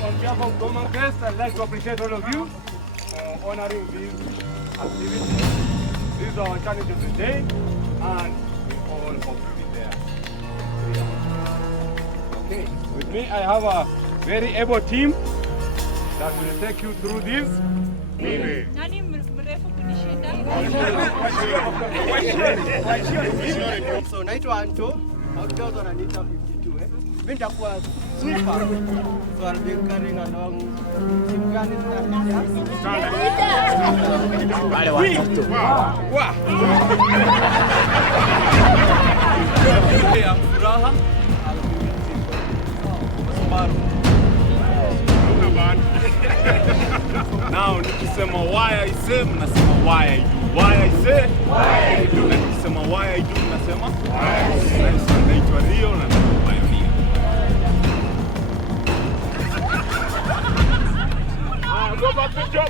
On behalf of Commonwealth, I'd like to appreciate all of you for honoring these activities. These are our challenges today, and we all hope to be there. Okay, with me I have a very able team that will take you through this. Nani mrefu kunishinda? So naitwa Anto, outdoors wananiita 52 Mimi nitakuwa super. So I'll be carrying along team gani Wale watoto. Ya furaha. Now nikisema why I say mnasema why I do. Why I say why I do. Nikisema why I do mnasema why I say. Naitwa Rio na Pioneer. Go back to job.